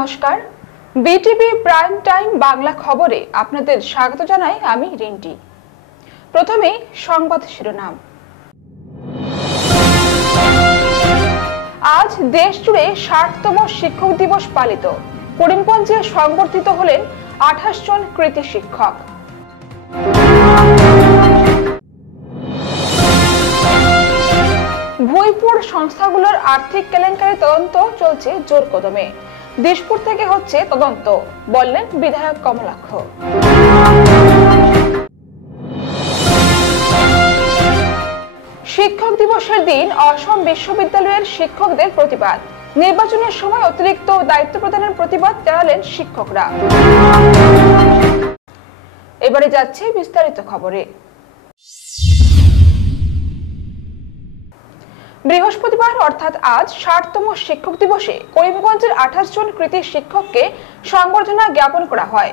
নমস্কার, BTV prime time Bangla খবরে আপনাদের স্বাগত জানাই আমি রিন্টি। প্রথমে সংবাদ শিরোনাম। আজ দেশ জুড়ে ৬০তম শিক্ষক দিবস পালিত। করিমগঞ্জে সংবর্ধিত হলেন ২৮ জন কৃতি শিক্ষক। ভুইপুর সংস্থাগুলোর আর্থিক কেলেঙ্কারি তদন্ত চলছে জোর কদমে। দিশপুর থেকে হচ্ছে তদন্ত, বললেন বিধায়ক কমলাক্ষ। শিক্ষক দিবসের দিন অসম বিশ্ববিদ্যালয়ের শিক্ষকদের প্রতিবাদ। নির্বাচনের সময় অতিরিক্ত দায়িত্ব প্রদানের প্রতিবাদ জানালেন শিক্ষকরা। এবারে যাচ্ছে বিস্তারিত খবরে। বৃহস্পতিবার অর্থাৎ আজ ৬০তম শিক্ষক দিবসে করিমগঞ্জের ২৮ জন কৃতি শিক্ষককে সংবর্ধনা জ্ঞাপন করা হয়।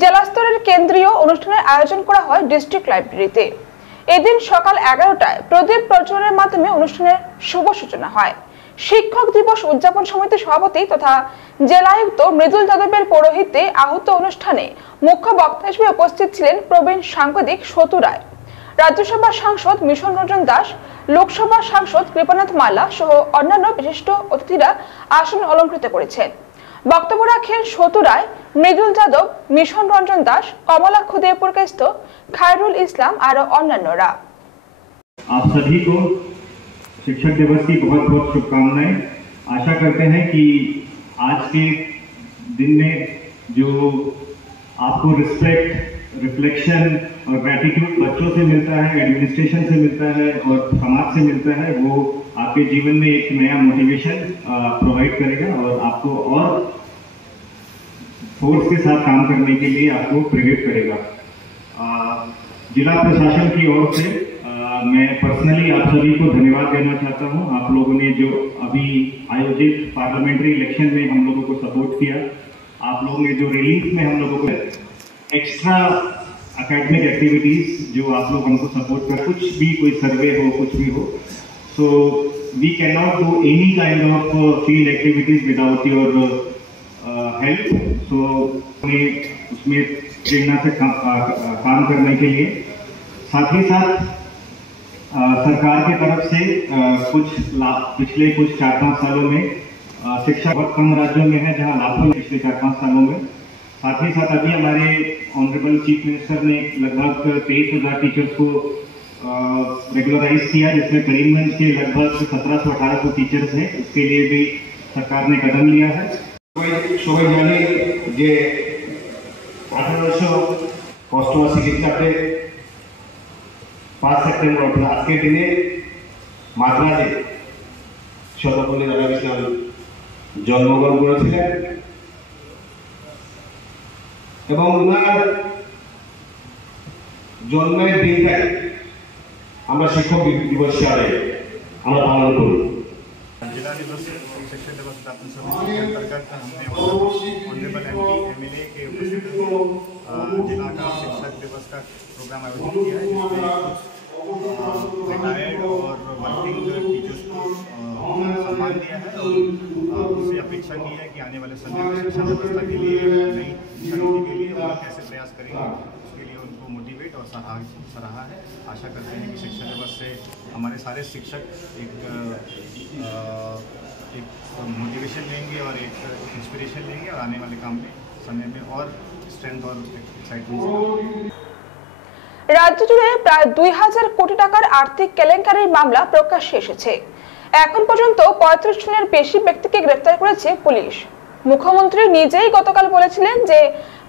জেলা স্তরের কেন্দ্রীয় অনুষ্ঠানের আয়োজন করা হয় ডিস্ট্রিক্ট লাইব্রেরিতে। এদিন সকাল ১১টায় প্রদীপ প্রজ্বলনের মাধ্যমে অনুষ্ঠানের শুভ সূচনা হয়। শিক্ষক দিবস উদযাপন সমিতির সভাপতি তথা জেলায়ুক্ত মৃদুল যাদবের পৌরোহিত্যে আহত অনুষ্ঠানে মুখ্য বক্তা হিসেবে উপস্থিত ছিলেন প্রবীণ সাংবাদিক সতু রায়, রাজ্যসভা সাংসদ মিশন রঞ্জন দাস, লোকসভা সাংসদ কৃপানাথ মালা সহ অন্যান্য বিশিষ্ট অতিথিরা আসন অলঙ্কৃত করেছেন। বক্তব্য রাখেন সতু রায়, মৃদুল যাদব, মিশন রঞ্জন দাস, কমলাক্ষ দেবপুরকাস্থ, খায়রুল ইসলাম আর অন্যান্যরা। आप सभी को शिक्षक दिवस की बहुत बहुत शुभकामनाएं। आशा करते हैं कि आज के दिन में जो आपको रिस्पेक्ट, रिफ्लेक्शन और ग्रैटिट्यूड बच्चों से मिलता है, एडमिनिस्ट्रेशन से मिलता है और समाज से मिलता है, वो आपके जीवन में एक नया मोटिवेशन प्रोवाइड करेगा और आपको और फोर्स के साथ काम करने के लिए आपको प्रेरित करेगा। जिला प्रशासन की ओर से मैं पर्सनली आप सभी को धन्यवाद देना चाहता हूं। आप लोगों ने जो अभी आयोजित पार्लियामेंट्री इलेक्शन में हम लोगों को सपोर्ट किया, आप लोगों ने जो रिलीफ में हम लोगों को एक्स्ट्रा एकेडमिक एक्टिविटीज जो आप लोग हमको सपोर्ट कर, कुछ भी कोई सर्वे हो, कुछ भी हो, so we can not do any kind of field activities without your help. So उसमें प्रेरणा से काम करने के लिए, साथ ही साथ सरकार की तरफ से पिछले कुछ 4-5 सालों में शिक्षा बहुत कम राज्यों में है जहां लाखों पिछले 4-5 सालों में। साथ ही साथ अभी हमारे ऑनरेबल चीफ मिनिस्टर ने लगभग 23,000 टीचर्स को रेगुलराइज किया, जिसमें करीमगंज के लगभग 1700-1800 टीचर्स हैं। इसके लिए भी सरकार ने कदम लिया है। সবাই জানি যে 1888 খ্রিস্টাব্দে 5 সেপ্টেম্বর আজকের দিনে মাদ্রাজে সর্বপল্লী রাধাকৃষ্ণন জন্মগ্রহণ করেছিলেন এবং ওনার জন্মের দিনটাই আমরা শিক্ষক দিবস হিসাবে আমরা পালন করি। जिला दिवस शिक्षक दिवस उद्यापन समिति के अंतर्गत हमने ऑनरेबल एमपी के उपस्थित जिला का शिक्षक दिवस का प्रोग्राम आयोजित किया है, जिसमें रिटायर्ड और वर्किंग टीचर्स को सम्मान दिया है और उससे अपेक्षा की है कि आने वाले समय में शिक्षा व्यवस्था के लिए, नई शिक्षा नीति के लिए वो कैसे प्रयास करेंगे, उसके लिए उनको मोटिवेट और सराहा है। आशा करते हैं कि शिक्षा दिवस से हमारे सारे शिक्षक एक मोटिवेशन लेंगे और एक इंस्पिरेशन लेंगे और आने वाले काम में समय में और स्ट्रेंथ और एक्साइटमेंट। রাজ্য জুড়ে প্রায় ২,০০০ কোটি টাকার আর্থিক কেলেঙ্কারির মামলা প্রকাশ্যে এসেছে। এখন পর্যন্ত ৩৫ জনের বেশি ব্যক্তিকে গ্রেফতার করেছে পুলিশ। মুখ্যমন্ত্রী নিজেই গতকাল বলেছিলেন যে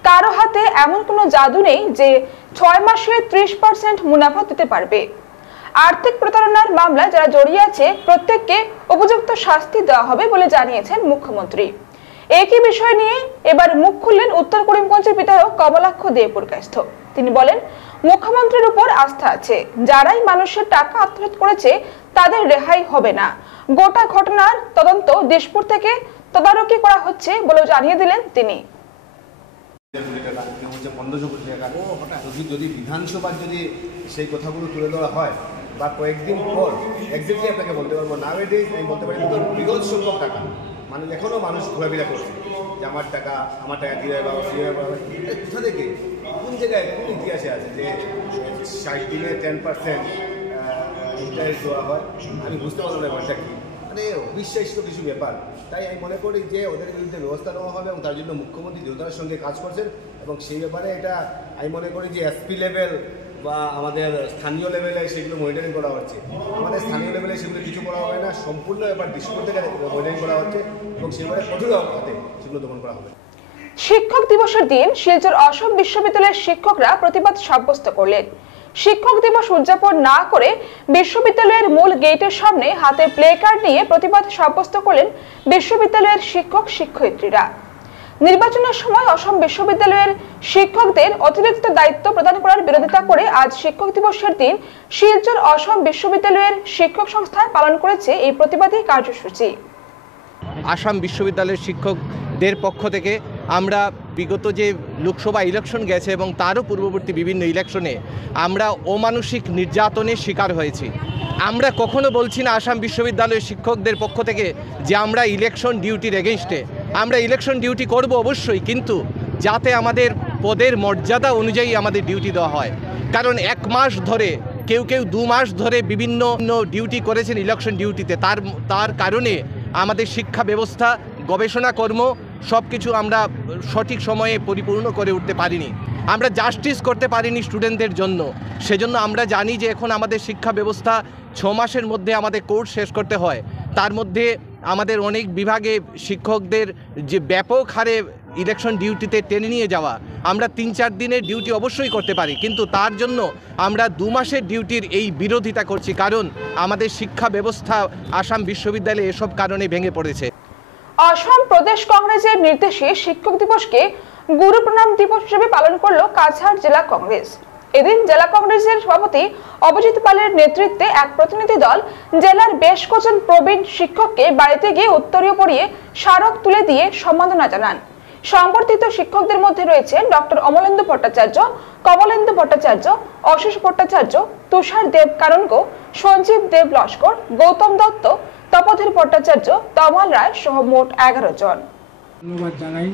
কারো হাতে এমন কোনো জাদু নেই যে ৬ মাসে ৩০% মুনাফা দিতে পারবে। আর্থিক প্রতারণার মামলায় যারা জড়িয়ে আছে প্রত্যেককে উপযুক্ত শাস্তি দেওয়া হবে বলে জানিয়েছেন মুখ্যমন্ত্রী। একই বিষয় নিয়ে এবার মুখ খুললেন উত্তর করিমগঞ্জের বিধায়ক কমলাক্ষ দেবপুরকাস্থ। তিনি বলেন, মুখ্যমন্ত্রীর উপর আস্থা আছে, যারাই মানুষের টাকা আত্মসাৎ করেছে তাদের রেহাই হবে না। গোটা ঘটনার তদন্ত দিশপুর থেকে তদারকি করা হচ্ছে বলেও জানিয়ে দিলেন তিনি। যদি বিধানসভার যদি সেই কথাগুলো তুলে ধরা হয় বা কয়েকদিন পর এক্স্যাক্টলি আপনাকে বলতে পারবো, নাওএডেজ আমি বলতে পারি বৃহৎ সংখ্যক টাকা মানে এখনও মানুষ ঘোরাফেরা করছে, যে আমার টাকা কীভাবে পাবো কীভাবে পাবো, কোথা থেকে কোন জায়গায় কোন ইতিহাসে আছে যে 60 দিনে 10% ইন্টারেস্ট দেওয়া হয়? আমি বুঝতে পারলাম না ব্যাপারটা কী, মানে অবিশ্বাস্য কিছু ব্যাপার। তাই আমি মনে করি যে ওদের বিরুদ্ধে ব্যবস্থা নেওয়া হবে এবং তার জন্য মুখ্যমন্ত্রী দ্রুততার সঙ্গে কাজ করছেন এবং সেই ব্যাপারে এটা আমি মনে করি যে এসপি লেভেল বা আমাদের স্থানীয় লেভেলে সেগুলো মনিটরিং করা হচ্ছে। আমাদের স্থানীয় লেভেলে সেগুলো কিছু করা হবে না, সম্পূর্ণ ব্যাপার ডিস্ট্রিক্ট থেকে মনিটরিং করা হচ্ছে এবং সেবারে কঠোর হাতে সেগুলো দমন করা হবে। শিক্ষক দিবসের দিন শিলচর অসম বিশ্ববিদ্যালয়ের শিক্ষকরা প্রতিবাদ সাব্যস্ত করলেন। শিক্ষক দিবস উদযাপন না করে বিশ্ববিদ্যালয়ের মূল গেটের সামনে হাতে প্লে কার্ড নিয়ে প্রতিবাদ সাব্যস্ত করলেন বিশ্ববিদ্যালয়ের শিক্ষক শিক্ষয়িত্রীরা। নির্বাচনের সময় অসম বিশ্ববিদ্যালয়ের শিক্ষকদের অতিরিক্ত দায়িত্ব প্রদান করার বিরোধিতা করে আজ শিক্ষক দিবসের দিন শিলচর অসম বিশ্ববিদ্যালয়ের শিক্ষক সংস্থা পালন করেছে এই প্রতিবাদী কার্যসূচি। আসাম বিশ্ববিদ্যালয়ের শিক্ষকদের পক্ষ থেকে আমরা বিগত যে লোকসভা ইলেকশন গেছে এবং তারও পূর্ববর্তী বিভিন্ন ইলেকশনে আমরা অমানসিক নির্যাতনের শিকার হয়েছি। আমরা কখনো বলছি না আসাম বিশ্ববিদ্যালয়ের শিক্ষকদের পক্ষ থেকে যে আমরা ইলেকশন ডিউটির এগেইনস্টে। আমরা ইলেকশন ডিউটি করব অবশ্যই, কিন্তু যাতে আমাদের পদের মর্যাদা অনুযায়ী আমাদের ডিউটি দেওয়া হয়। কারণ 1 মাস ধরে কেউ 2 মাস ধরে বিভিন্ন ডিউটি করেছেন ইলেকশন ডিউটিতে, তার কারণে আমাদের শিক্ষা ব্যবস্থা, গবেষণা কর্ম সব কিছু আমরা সঠিক সময়ে পরিপূর্ণ করে উঠতে পারিনি। আমরা জাস্টিস করতে পারিনি স্টুডেন্টদের জন্য। সেজন্য আমরা জানি যে এখন আমাদের শিক্ষা ব্যবস্থা 6 মাসের মধ্যে আমাদের কোর্স শেষ করতে হয়। তার মধ্যে আমাদের অনেক বিভাগে শিক্ষকদের যে ব্যাপক হারে ইলেকশন ডিউটিতে টেনে নিয়ে যাওয়া, আমরা 3-4 দিনের ডিউটি অবশ্যই করতে পারি, কিন্তু তার জন্য আমরা 2 মাসের ডিউটির এই বিরোধিতা করছি। কারণ আমাদের শিক্ষা ব্যবস্থা আসাম বিশ্ববিদ্যালয়ে এসব কারণে ভেঙে পড়েছে। অসম প্রদেশ কংগ্রেসের নির্দেশে শিক্ষক দিবসকে গুরু প্রণাম দিবস হিসেবে পালন করলো কাছাড় জেলা কংগ্রেস। এদিন জেলা কংগ্রেসের সভাপতি অভিজিৎ পালের নেতৃত্বে এক প্রতিনিধি দল জেলার বেশ কজন প্রবীণ শিক্ষককে বাড়িতে গিয়ে উত্তরীয় পরিয়ে স্মারক তুলে দিয়ে সম্মাননা জানান। সংবর্ধিত শিক্ষকদের মধ্যে রয়েছেন ডক্টর অমলেন্দু ভট্টাচার্য, কমলেন্দু ভট্টাচার্য, অশিস ভট্টাচার্য, তুষার দেব কারণগো, সঞ্জীব দেব লস্কর, গৌতম দত্ত, তপধীর ভট্টাচার্য, তমাল রায় সহ মোট 11 জন। ধন্যবাদ জানাই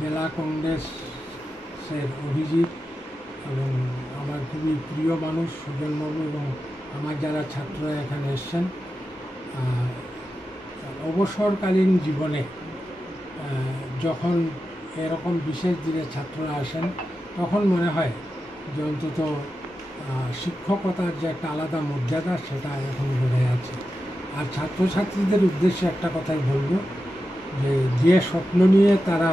জেলা কংগ্রেসের অভিজিৎ এবং আমার খুবই প্রিয় মানুষ সুজনবাবু এবং আমার যারা ছাত্ররা এখানে এসছেন। অবসরকালীন জীবনে যখন এরকম বিশেষ দিনে ছাত্ররা আসেন তখন মনে হয় যে অন্তত শিক্ষকতার যে একটা আলাদা মর্যাদা সেটা এখন বেড়ে আছে। আর ছাত্রছাত্রীদের উদ্দেশ্যে একটা কথাই বলবো যে স্বপ্ন নিয়ে তারা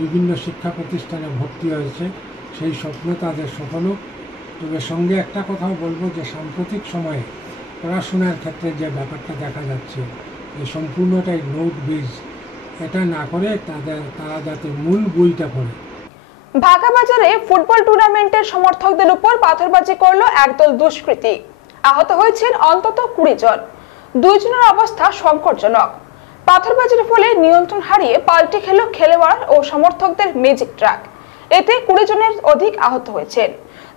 বিভিন্ন শিক্ষা প্রতিষ্ঠানে ভর্তি হয়েছে সেই স্বপ্ন তাদের সফল হোক। তবে সঙ্গে একটা কথাও বলবো যে সাম্প্রতিক সময়ে পড়াশোনার ক্ষেত্রে যে ব্যাপারটা দেখা যাচ্ছে এই সম্পূর্ণটাই নোট বেজ, এটা না করে তারা যাতে মূল বইটা পড়ে। ভাগাবাজারে ফুটবল টুর্নামেন্টের সমর্থকদের উপর পাথরবাজি করলো একদল দুষ্কৃতী। আহত হয়েছেন অন্তত 20 জন। 2 জনের অবস্থা সংকটজনক। পাথরবাজির ফলে নিয়ন্ত্রণ হারিয়ে পাল্টে খেল খেলোয়াড় ও সমর্থকদের ম্যাজিক ট্রাক। এতে 20 জনের অধিক আহত হয়েছেন।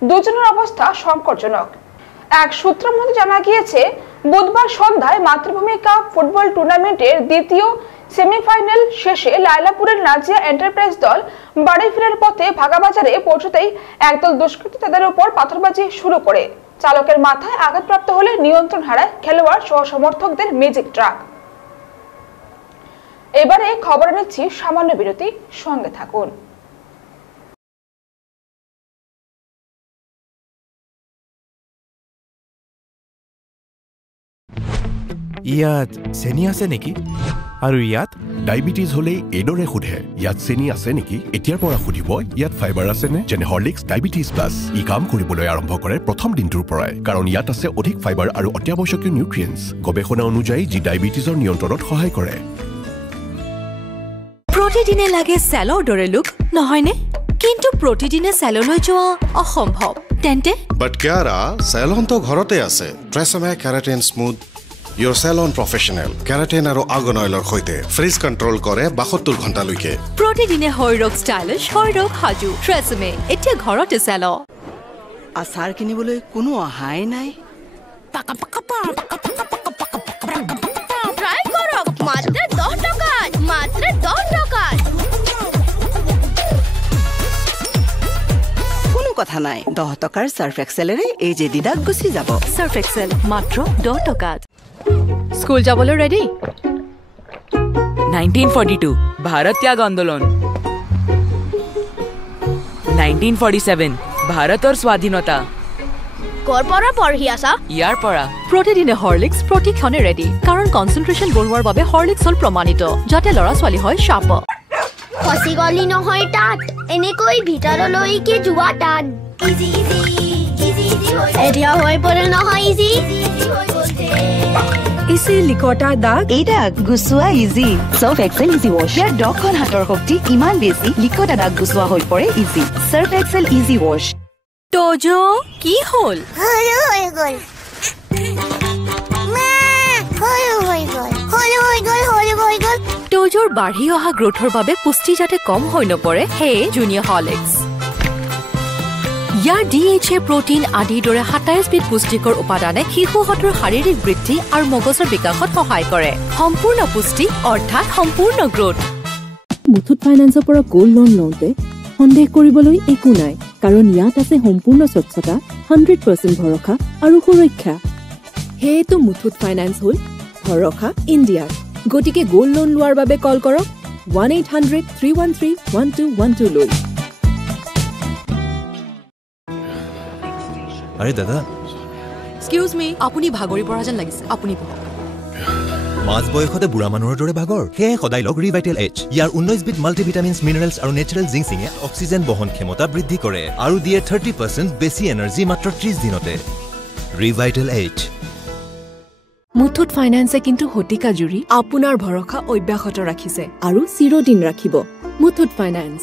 2 জনের অবস্থা সংকটজনক। এক সূত্র মতে জানা গিয়েছে বুধবার সন্ধ্যায় মাতৃভূমি কাপ ফুটবল টুর্নামেন্টের দ্বিতীয় সেমিফাইনাল শেষে লাইলাপুরের নাজিয়া এন্টারপ্রাইজ দল বাড়ি ফেরার পথে ভাগাবাজারে পৌঁছতেই একদল দুষ্কৃতী তাদের উপর পাথরবাজি শুরু করে চালকের মাথায় আঘাতপ্রাপ্ত হলে নিয়ন্ত্রণ হারায় খেলোয়াড় সহ সমর্থকদের ম্যাজিক ট্রাক। এবারে খবর নিচ্ছি সামান্য বিরতি, সঙ্গে থাকুন। ইয়াত চেনি আছে নেকি? আৰু ইয়াত ডায়েবেটিছ হলে এইদৰে সোধে, ইয়াত চেনি আছে নেকি? এতিয়াৰ পৰা সুধিব ইয়াত ফাইবাৰ আছে নে? যেনে হৰলিক্স ডায়েবেটিছ প্লাছ। ই কাম কৰিবলৈ আৰম্ভ কৰে প্ৰথম দিনটোৰ পৰাই, কাৰণ ইয়াত আছে অধিক ফাইবাৰ আৰু অত্যাৱশ্যকীয় নিউট্ৰিয়েণ্টছ, গৱেষণা অনুযায়ী যি ডায়েবেটিছৰ নিয়ন্ত্ৰণত সহায় কৰে। প্ৰতিদিনে লাগে চেলৰ দৰে লুক নহয়নে? কিন্তু প্ৰতিদিনে চেললৈ যোৱা অসম্ভৱ। তেন্তে বাট কিয়াৰা চেলনটো ঘৰতে আছে। Tresemme keratin smooth Your salon professional keratin আৰু আৰ্গন অইলৰ সৈতে ফ্ৰিজ কণ্ট্ৰোল কৰে 72 ঘণ্টালৈকে। প্ৰতিদিনে হৰৰক ষ্টাইলিছ হৰৰক হাজু ট্ৰেছমে এতিয়া ঘৰতে চেল। আচাৰ কিনিবলৈ কোনো অহাই নাই। ট্রাই কৰক মাত্ৰ 10 টকাত, মাত্ৰ 10 টকাত। কথা নাই 10 টকাৰ সার্ফ এক্সেলেৰে এই যে দিদাক গুচি যাব সার্ফ এক্সেল মাত্ৰ 10 টকাত স্কুল যাবলৈ ৰেডি 1942 भारत त्याग आंदोलन 1947 भारत और स्वाधीनता কৰ পৰা পঢ়ি আছা ইয়াৰ পৰা প্ৰতিদিনে হৰলিক্স প্ৰতিক্ষণে ৰেডি কাৰণ কনচেন্ট্ৰেচন বঢ়োৱাৰ বাবে হৰলিক্স হল প্ৰমাণিত যাতে ল'ৰা ছোৱালী হয় শাৰ্প খসি গলি নহয় তাত এনেকৈ ভিতৰলৈকে যোৱা টান ইজি ইজি ইজি ইজি এতিয়া হৈ পৰে নহয় ইজি ইজি হৈ গৈছে ইজি লিকটা দাগ এই দাগ গুছোৱা easy Surf Excel easy wash ইয়াৰ 10খন হাতৰ শক্তি ইমান বেছি লিকটা দাগ গুছোৱা হৈ পৰে easy Surf Excel easy wash তোজো কি হল হৈ গল মা হৈ গল তোজোৰ বাঢ়ি অহা গ্ৰোথৰ বাবে পুষ্টি যাতে কম হৈ নপৰে হে জুনিয়ৰ হৰলিক্স ইয়াৰ DHA প্ৰটিন আদিৰ দৰে 27 বিধ পুষ্টিকৰ উপাদানে শিশুহঁতৰ শাৰীৰিক বৃদ্ধি আৰু মগজৰ বিকাশত সহায় কৰে সম্পূৰ্ণ পুষ্টি অৰ্থাৎ সম্পূৰ্ণ গ্ৰোথ মুথুত ফাইনেন্সৰ পৰা গোল্ড লোন লওঁতে সন্দেহ কৰিবলৈ একো নাই কাৰণ ইয়াত আছে সম্পূৰ্ণ স্বচ্ছতা 100% ভৰসা আৰু সুৰক্ষা হেতু মুথুত ফাইনেন্স হ'ল ভৰসা ইণ্ডিয়াৰ গতিকে গোল্ড লোন লোৱাৰ বাবে কল কৰক 1-800-313-1212 লৈ আরে দাদা এক্সকিউজ মি আপুনি ভাগৰি পৰা যেন লাগিছে আপুনি বহক মাছ বয়সতে বুঢ়া মানুহৰ দৰে ভাগৰ সেয়ে সদায় লগ ৰিভাইটেল এইচ ইয়াৰ 19 বিধ মাল্টিভিটামিনছ মিনাৰেলছ আৰু নেচাৰেল জিংচিঙে অক্সিজেন বহন ক্ষমতা বৃদ্ধি কৰে আৰু দিয়ে 30% বেছি এনাৰ্জি মাত্ৰ 30 দিনতে ৰিভাইটেল এইচ মুথুত ফাইনেন্সে কিন্তু হতিকা জুৰি আপোনাৰ ভৰসা অব্যাহত ৰাখিছে আৰু চিৰদিন ৰাখিব মুথুত ফাইনেন্স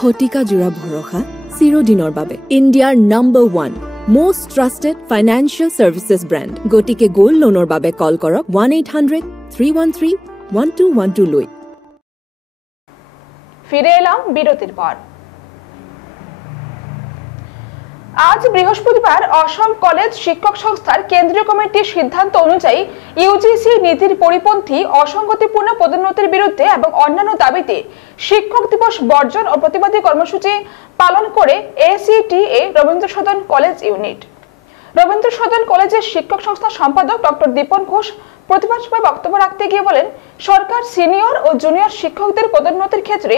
হতিকা জুৰা ভৰসা চিৰদিনৰ বাবে ইণ্ডিয়াৰ number 1 most trusted financial services brand গতিকে গোল্ড লোনৰ বাবে কল কৰক 1-800-313-1212 লৈ ফিরে এলাম বিরতির পর আজ বৃহস্পতিবার অসম কলেজ শিক্ষক সংস্থার কেন্দ্রীয় কমিটির সিদ্ধান্ত অনুযায়ী ইউজিসি নীতির পরিপন্থী অসঙ্গতিপূর্ণ পদোন্নতির বিরুদ্ধে এবং অন্যান্য দাবিতে শিক্ষক দিবস বর্জন ও প্রতিবাদী কর্মসূচি পালন করে ACTA Rabindra Sadan college unit Rabindra Sadan কলেজের শিক্ষক সংস্থার সম্পাদক ডক্টর দীপন ঘোষ প্রতিবাদ সভায় বক্তব্য রাখতে গিয়ে বলেন সরকার সিনিয়র ও জুনিয়র শিক্ষকদের পদোন্নতির ক্ষেত্রে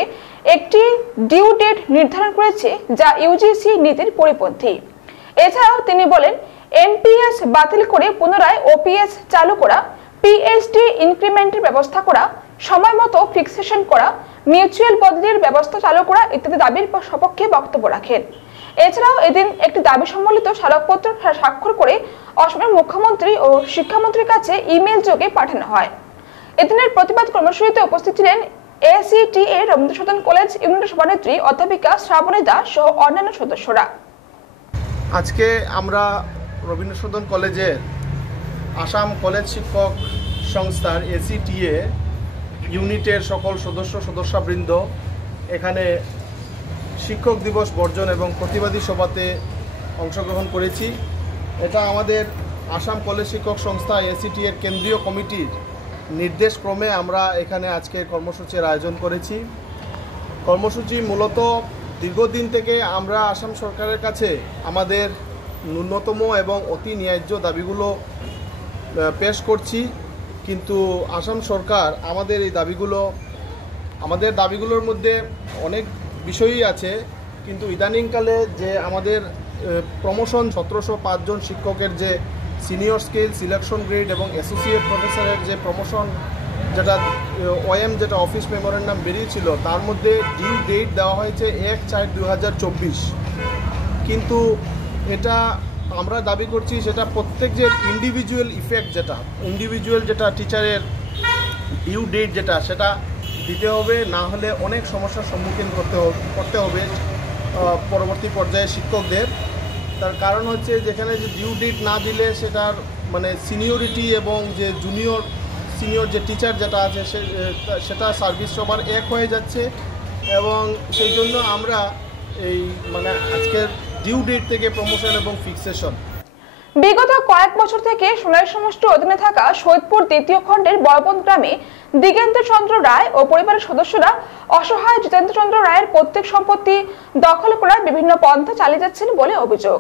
একটি ডিউ ডেট নির্ধারণ করেছে যা ইউজিসি নীতির পরিপন্থী এছাড়াও তিনি বলেন এনপিএস বাতিল করে পুনরায় ওপিএস চালু করা পিএইচডি ইনক্রিমেন্টের ব্যবস্থা করা সময়মতো ফিক্সেশন করা মিউচুয়াল বদলির ব্যবস্থা চালু করা ইত্যাদি দাবির সপক্ষে বক্তব্য রাখেন এছাড়াও এদিন একটি দাবি সম্বলিত স্মারকপত্র স্বাক্ষর করে অসমের মুখ্যমন্ত্রী ও শিক্ষামন্ত্রীর কাছে ইমেল যোগে পাঠানো হয় এদিনের প্রতিবাদ কর্মসূচিতে উপস্থিত ছিলেন ACTA রবীন্দ্র সদন কলেজ ইউনিটের সভানেত্রী অধ্যাপিকা শ্রাবণী দাস সহ অন্যান্য সদস্যরা আজকে আমরা রবীন্দ্র সদন কলেজের আসাম কলেজ শিক্ষক সংস্থার ACTA ইউনিটের সকল সদস্যবৃন্দ এখানে শিক্ষক দিবস বর্জন এবং প্রতিবাদী সভাতে অংশগ্রহণ করেছি এটা আমাদের আসাম কলেজ শিক্ষক সংস্থা ACTA এর কেন্দ্রীয় কমিটির নির্দেশ ক্রমে আমরা এখানে আজকে কর্মসূচির আয়োজন করেছি কর্মসূচি মূলত দীর্ঘদিন থেকে আমরা আসাম সরকারের কাছে আমাদের ন্যূনতম এবং অতি ন্যায্য দাবিগুলো পেশ করছি কিন্তু আসাম সরকার আমাদের এই দাবিগুলোর মধ্যে অনেক বিষয়ই আছে কিন্তু ইদানিংকালে যে আমাদের প্রমোশন 1705 জন শিক্ষকের যে সিনিয়র স্কেল সিলেকশন গ্রেড এবং অ্যাসোসিয়েট প্রফেসরের যে প্রমোশন যেটা OM যেটা অফিস মেমোরেন্ডাম বেরিয়েছিল তার মধ্যে ডিউ ডেট দেওয়া হয়েছে 1/4/2024 কিন্তু এটা আমরা দাবি করছি সেটা প্রত্যেক যে ইন্ডিভিজুয়াল ইফেক্ট যেটা টিচারের ডিউ ডেট যেটা সেটা দিতে হবে না হলে অনেক সমস্যার সম্মুখীন করতে হবে পরবর্তী পর্যায়ে শিক্ষকদের তার কারণ হচ্ছে যেখানে যে ডিউ ডেট না দিলে সেটার মানে সিনিয়রিটি এবং যে সিনিয়র যে টিচার যেটা আছে সেটা সার্ভিস সবার এক হয়ে যাচ্ছে এবং সেই জন্য আমরা এই মানে আজকের ডিউ ডেট থেকে প্রমোশন এবং ফিক্সেশন বিগত কয়েক বছর থেকে সোনালী সমষ্টি অধীনে থাকা সৈয়দপুর দ্বিতীয় খণ্ডের বড়বন গ্রামে দিগেন্দ্র চন্দ্র রায় ও পরিবারের সদস্যরা অসহায় জিতেন্দ্র চন্দ্র রায়ের পৈতৃক সম্পত্তি দখল করার বিভিন্ন পন্থা চালিয়ে যাচ্ছেন বলে অভিযোগ।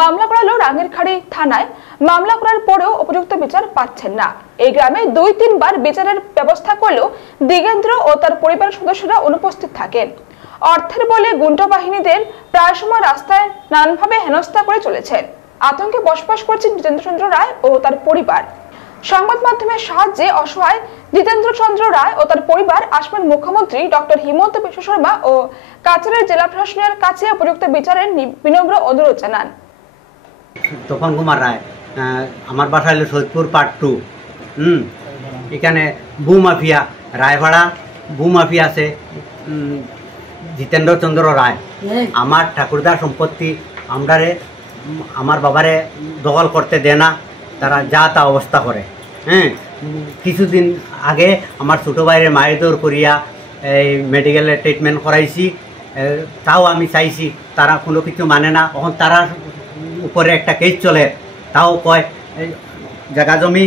মামলা করালো রাঙ্গিরখাড়ি থানায়। মামলা করার পরেও উপযুক্ত বিচার পাচ্ছেন না। এই গ্রামে 2-3 বার বিচারের ব্যবস্থা করলেও দিগেন্দ্র ও তার পরিবারের সদস্যরা অনুপস্থিত থাকেন। অর্থের বলে গুন্ডা বাহিনীদের প্রায় সময় রাস্তায় নানানভাবে হেনস্থা করে চলেছেন। আতঙ্কে বসবাস করছেন জিতেন্দ্র চন্দ্র রায় ও তার পরিবার। সংবাদ মাধ্যমের সাহায্যে অসহায় জিতেন্দ্র চন্দ্র রায় ও তার পরিবার আসবেন মুখ্যমন্ত্রী ডক্টর হিমন্ত বিশ্ব শর্মা ও কাছাড়ের জেলা প্রশাসনের কাছে উপযুক্ত বিচারের বিনম্র অনুরোধ জানান। তপন কুমার রায়, আমার বাসা হলো সৈয়দপুর পার্ট 2। এখানে ভূমাফিয়া রায়ভাড়া ভূমাফিয়া আছে জিতেন্দ্র চন্দ্র রায়। আমার ঠাকুরদার সম্পত্তি আমরারে আমার বাবারে দখল করতে দেয় না, তারা যা তা অবস্থা করে। কিছুদিন আগে আমার ছোটো ভাইয়ের মায়ের করিয়া এই মেডিকেলে ট্রিটমেন্ট করাইছি, তাও আমি চাইছি, তারা কোনো কিছু মানে না। এখন তারা উপরে একটা কেস চলে, তাও কয় জায়গা জমি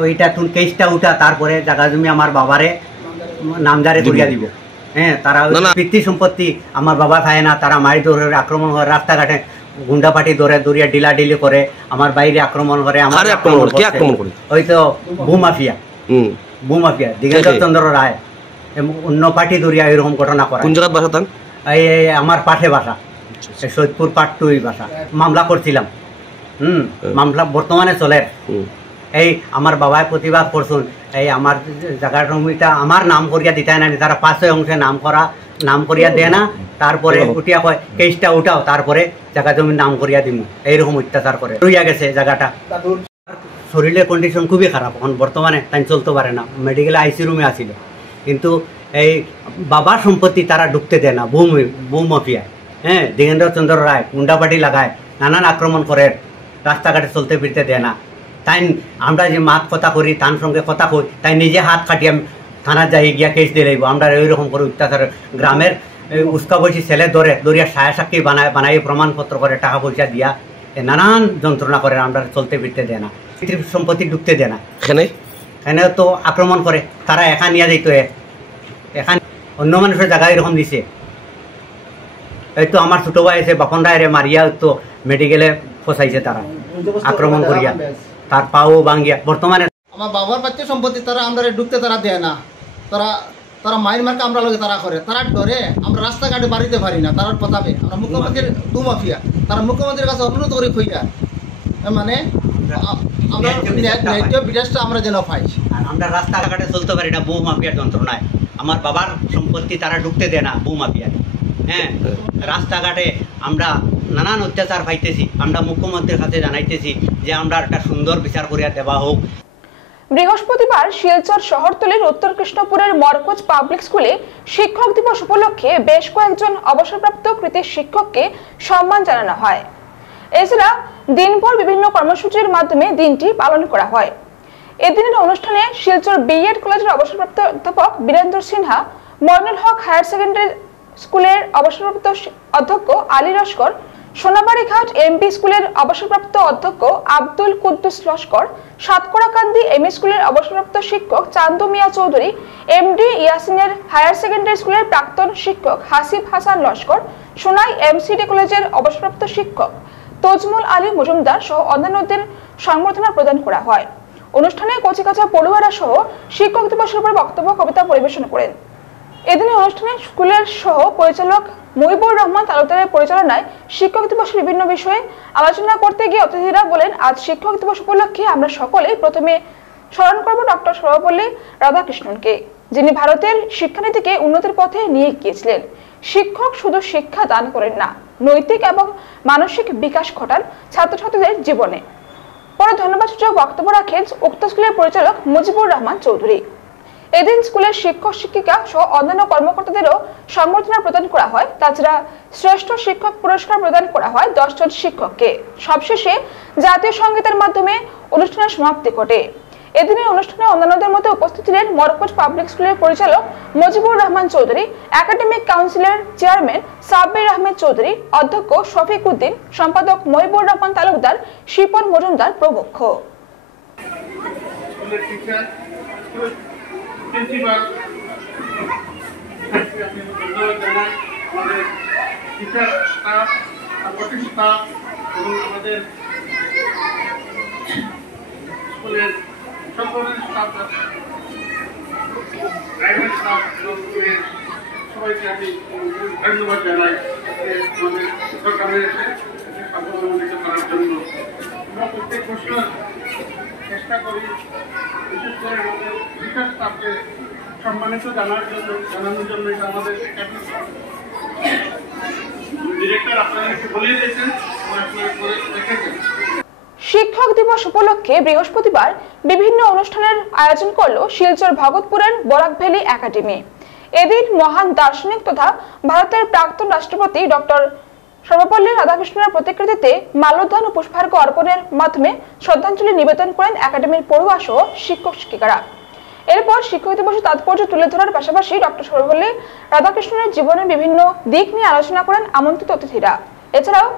ওইটা তুন কেসটা উঠা, তারপরে জায়গা জমি আমার বাবারে নামজারি করিয়া দিব। তারা পিতৃ সম্পত্তি আমার বাবা খায় না, তারা মারি ধরে আক্রমণ করে, রাস্তাঘাটে গুন্ডা পাটি ধরে দরিয়া ডিলাডিলি করে, আমার বাইরে আক্রমণ করে। আমার ওই তো ভূমাফিয়া দিগেন্দ্র চন্দ্র রায় অন্য পার্টি ধরিয়া এরকম ঘটনা করে। কোন জায়গায় বাসা? এই আমার পাঠে বাসা, সৈয়দপুর পার্ট 2 বাসা। মামলা করছিলাম, মামলা বর্তমানে চলে। এই আমার বাবায় প্রতিবাদ করছুন, এই আমার জায়গার জমিটা আমার নাম করিয়া দিতে না, তারা 5 অংশে নাম করিয়া দেয় না। তারপরে উঠিয়া কয় কেসটা উঠাও, তারপরে জায়গা জমির নাম করিয়া দিব। এইরকম অত্যাচার করে রইয়া গেছে জায়গাটা। শরীরের কন্ডিশন খুবই খারাপ, এখন বর্তমানে তাই চলতে পারে না, মেডিকেলে আইসি রুমে আসিল। কিন্তু এই বাবার সম্পত্তি তারা ঢুকতে দেয় না, ভূমাফিয়া। দিগেন্দ্র চন্দ্র রায় গুন্ডাপাটি লাগায়, নানান আক্রমণ করে, রাস্তাঘাটে চলতে ফিরতে দেয় না। তাই আমরা যে মাত কথা করি, তার সঙ্গে কথা কই, তাই নিজে হাত খাটিয়ে থানা যাই গিয়া কেস দিয়ে লাগবো। আমরা ওইরকম করে অত্যাচার গ্রামের উস্কা বসি ছেলে ধরে দরিয়া সায়া সাক্ষী বানাই প্রমাণপত্র করে, টাকা পয়সা দিয়া নানান যন্ত্রণা করে, আমরা চলতে ফিরতে দেয় না, সম্পত্তি ঢুকতে দেয় না। এখানে তো আক্রমণ করে, তারা একা নিয়ে যাইত, এখানে অন্য মানুষের জায়গায় এরকম দিছে। এই তো আমার ছোট ভাই আছে বাপন রায় মারিয়া তো মেডিকেলে ফসাইছে, তারা আক্রমণ করিয়া তার পাও ভাঙ্গিয়া। বর্তমানে আমার বাবার বাচ্চা সম্পত্তি তারা আমরা ঢুকতে তারা দেয় না, তারা মায়ের মার্কা আমরা লগে তারা করে, তারা ধরে আমরা রাস্তাঘাটে বাড়িতে পারি না, তারা প্রতাপে আমরা মুখ্যমন্ত্রীর ভূমাফিয়া, তারা মুখ্যমন্ত্রীর কাছে অনুরোধ করি খুঁজা, মানে আমরা ন্যায্য বিচারটা আমরা যেন পাই। আমরা রাস্তাঘাটে চলতে পারি না ভূমাফিয়ার যন্ত্রণায়। আমার বাবার সম্পত্তি তারা ঢুকতে দেয় না ভূমাফিয়া। রাস্তাঘাটে আমরা নানান অত্যাচার পাইতেছি, আমরা মুখ্যমন্ত্রীর কাছে জানাইতেছি যে আমরা একটা সুন্দর বিচার করিয়া দেওয়া হোক। বৃহস্পতিবার শিলচর শহরতলির উত্তর কৃষ্ণপুরের মরকজ পাবলিক স্কুলে শিক্ষক দিবস উপলক্ষে বেশ কয়েকজন অবসরপ্রাপ্ত কৃতি শিক্ষককে সম্মান জানানো হয়। এছাড়া দিনভর বিভিন্ন কর্মসূচির মাধ্যমে দিনটি পালন করা হয়। এদিনের অনুষ্ঠানে শিলচর বিএড কলেজের অবসরপ্রাপ্ত অধ্যাপক বীরেন্দ্র সিনহা, মইনুল হক হায়ার সেকেন্ডারি স্কুলের অবসরপ্রাপ্ত অধ্যক্ষ আলী লস্কর, সোনাবাড়িঘাট এমপি স্কুলের অবসরপ্রাপ্ত অধ্যক্ষ আব্দুল কুদ্দুস লস্কর, সাতকড়াকান্দি এমই স্কুলের অবসরপ্রাপ্ত শিক্ষক চান্দু মিয়া চৌধুরী, এমডি ইয়াসিনের হায়ার সেকেন্ডারি স্কুলের প্রাক্তন শিক্ষক হাসিব হাসান লস্কর, সোনাই এমসিডি কলেজের অবসরপ্রাপ্ত শিক্ষক তজমুল আলী মজুমদার সহ অন্যান্যদের সংবর্ধনা প্রদান করা হয়। অনুষ্ঠানে কচিকাঁচা পড়ুয়ারা সহ শিক্ষক দিবসের উপর বক্তব্য কবিতা পরিবেশন করেন। এদিনের অনুষ্ঠানে স্কুলের সহ পরিচালক মুহিবুর রহমান তালুকদারের পরিচালনায় শিক্ষক দিবসের বিভিন্ন বিষয়ে আলোচনা করতে গিয়ে অতিথিরা বলেন, আজ শিক্ষক দিবস উপলক্ষে আমরা সকলেই প্রথমে স্মরণ করব ডক্টর সর্বপল্লী রাধাকৃষ্ণনকে, যিনি ভারতের শিক্ষানীতিকে উন্নতির পথে নিয়ে গিয়েছিলেন। শিক্ষক শুধু শিক্ষা দান করেন না, নৈতিক এবং মানসিক বিকাশ ঘটান ছাত্রছাত্রীদের জীবনে। পরে ধন্যবাদসূচক বক্তব্য রাখেন উক্ত স্কুলের পরিচালক মুজিবুর রহমান চৌধুরী। এদিন স্কুলের শিক্ষক শিক্ষিকা সহ অন্যান্য কর্মকর্তাদেরও সংবর্ধনা প্রদান করা হয়। তাছাড়া শ্রেষ্ঠ শিক্ষক পুরস্কার প্রদান করা হয় 10 জন শিক্ষককে। সবশেষে জাতীয় সঙ্গীতের মাধ্যমে অনুষ্ঠানের সমাপ্তি ঘটে। এদিনের অনুষ্ঠানে অন্যান্যদের মধ্যে উপস্থিত ছিলেন মরকজ পাবলিক স্কুলের পরিচালক মজিবুর রহমান চৌধুরী, একাডেমিক কাউন্সিলের চেয়ারম্যান সাব্বির আহমেদ চৌধুরী, অধ্যক্ষ শফিক উদ্দিন, সম্পাদক মহিবুর রহমান তালুকদার, শিপন মজুমদার প্রমুখ। স্কুলের সকলের স্টাফ, প্রাইভেট স্টাফ, সবাইকে আমি ধন্যবাদ জানাই আমাদের সরকারে এসে সফলমণ্ডিত করার জন্য। আমরা প্রত্যেক বছর চেষ্টা করি, বিশেষ করে আমাদের টিচার স্টাফকে সম্মানিত জানানোর জন্য এটা আমাদের ডিরেক্টর আপনাদেরকে বলে দিয়েছেন, আপনারা করে দেখেছেন। শিক্ষক দিবস উপলক্ষে বৃহস্পতিবার বিভিন্ন অনুষ্ঠানের আয়োজন করল শিলচর ভগতপুরের বরাক ভ্যালি একাডেমি। এদিন মহান দার্শনিক তথা ভারতের প্রাক্তন রাষ্ট্রপতি ডক্টর সর্বপল্লী রাধাকৃষ্ণের প্রতিকৃতিতে মাল্যদান ও পুষ্পার্ঘ্য অর্পণের মাধ্যমে শ্রদ্ধাঞ্জলি নিবেদন করেন একাডেমির পড়ুয়া সহ শিক্ষক শিক্ষিকারা। এরপর শিক্ষক দিবসের তাৎপর্য তুলে ধরার পাশাপাশি ডক্টর সর্বপল্লী রাধাকৃষ্ণের জীবনের বিভিন্ন দিক নিয়ে আলোচনা করেন আমন্ত্রিত অতিথিরা। এছাড়াও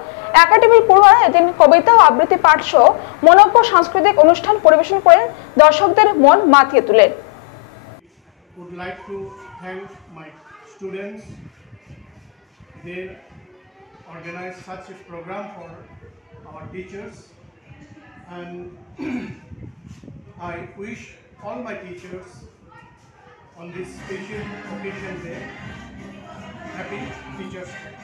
একাডেমির পড়ুয়ারা এদিন কবিতা ও আবৃত্তি পাঠ সহ মনোজ্ঞ সাংস্কৃতিক অনুষ্ঠান পরিবেশন করেন, দর্শকদের মন মাতিয়ে তোলেন। Would like to thank my students. They organize such a program for our teachers, and I wish all my teachers on this special occasion day happy Teachers Day.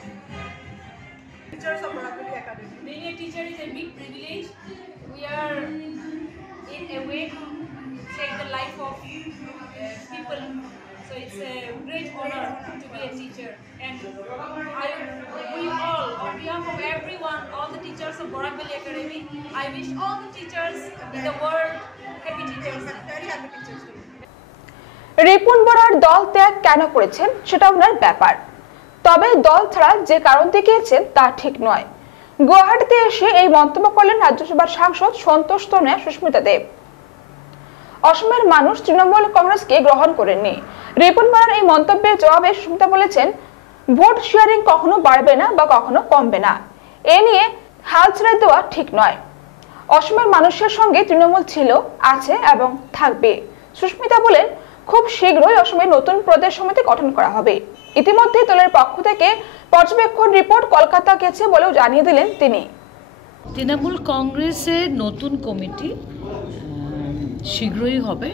Teachers of Barack Valley Academy. Being a teacher is a big privilege. We are in a way to save the life of people. So it's a great honor to be a teacher. And we all, on behalf of everyone, all the teachers of Barack Valley Academy, I wish all the teachers in the world happy Teachers Day. Very happy Teachers Day. Ripun বরার দল ত্যাগ কেন করেছেন সেটা ওনার ব্যাপার, তবে দল ছাড়া যে কারণ দেখিয়েছেন তা ঠিক নয়। গুয়াহাটিতে এসে এই মন্তব্য করলেন রাজ্যসভার সাংসদ সন্তোষ তনয়া সুস্মিতা দেব। অসমের মানুষ তৃণমূল কংগ্রেসকে গ্রহণ করেননি। রিপুন বরার এই মন্তব্যের জবাবে সুস্মিতা বলেছেন, ভোট শেয়ারিং কখনো বাড়বে না বা কখনো কমবে না, এ নিয়ে হাল ছেড়ে দেওয়া ঠিক নয়। অসমের মানুষের সঙ্গে তৃণমূল ছিল, আছে এবং থাকবে। সুস্মিতা বলেন, খুব শীঘ্রই অসমে নতুন প্রদেশ সমিতি গঠন করা হবে। ইতিমধ্যে দলের পক্ষ থেকে পর্যবেক্ষণ রিপোর্ট কলকাতা গেছে বলেও জানিয়ে দিলেন তিনি। তৃণমূল কংগ্রেসের নতুন কমিটি শীঘ্রই হবে।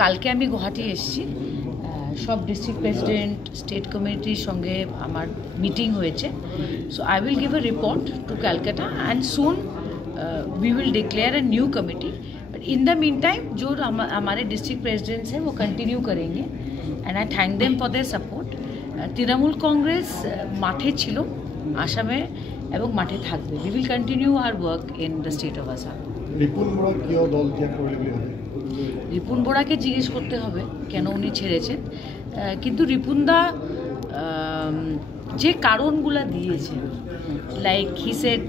কালকে আমি গুয়াহাটি এসেছি, সব ডিস্ট্রিক্ট প্রেসিডেন্ট, স্টেট কমিটির সঙ্গে আমার মিটিং হয়েছে। So I will give a report to Calcutta and soon we will declare a new committee. But in the meantime जो हमारे डिस्ट्रिक्ट प्रेसिडेंट्स हैं वो कंटिन्यू करेंगे and I thank them for their support. Trinamool Congress माठे छिलो आसामे এবং মাঠে থাকবে। We will continue our work in the state of Assam. Ripun Bora কি দল ত্যাগ করলেন? রিপুন বড়াকে জিজ্ঞেস করতে হবে কেন উনি ছেড়েছেন, কিন্তু রিপুনদা যে কারণগুলো দিয়েছেন, like he said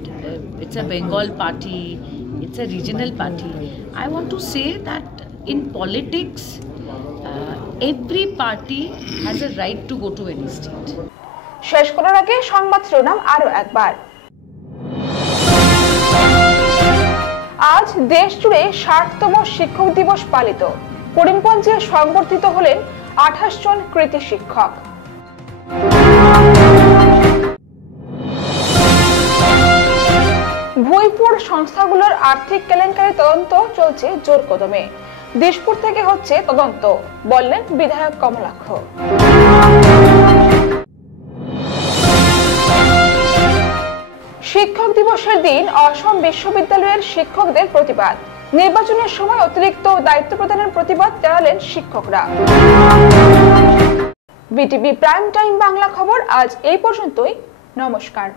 it's a Bengal party, it's a regional party. I want to say that in politics every party has a right to go to any state. শেষ করার আগে সংবাদ শিরোনাম আরো একবার। আজ দেশ জুড়ে 60তম শিক্ষক দিবস পালিত। করিমগঞ্জে সংবর্ধিত হলেন 28 জন কৃতি শিক্ষক। ভুইপুর সংস্থাগুলোর আর্থিক কেলেঙ্কারি তদন্ত চলছে জোর কদমে। দিশপুর থেকে হচ্ছে তদন্ত, বললেন বিধায়ক কমলাক্ষ। শিক্ষক দিবসের দিন অসম বিশ্ববিদ্যালয়ের শিক্ষকদের প্রতিবাদ। নির্বাচনের সময় অতিরিক্ত দায়িত্ব প্রদানের প্রতিবাদ জানালেন শিক্ষকরা। বিটিভি প্রাইম টাইম বাংলা খবর আজ এই পর্যন্তই। নমস্কার।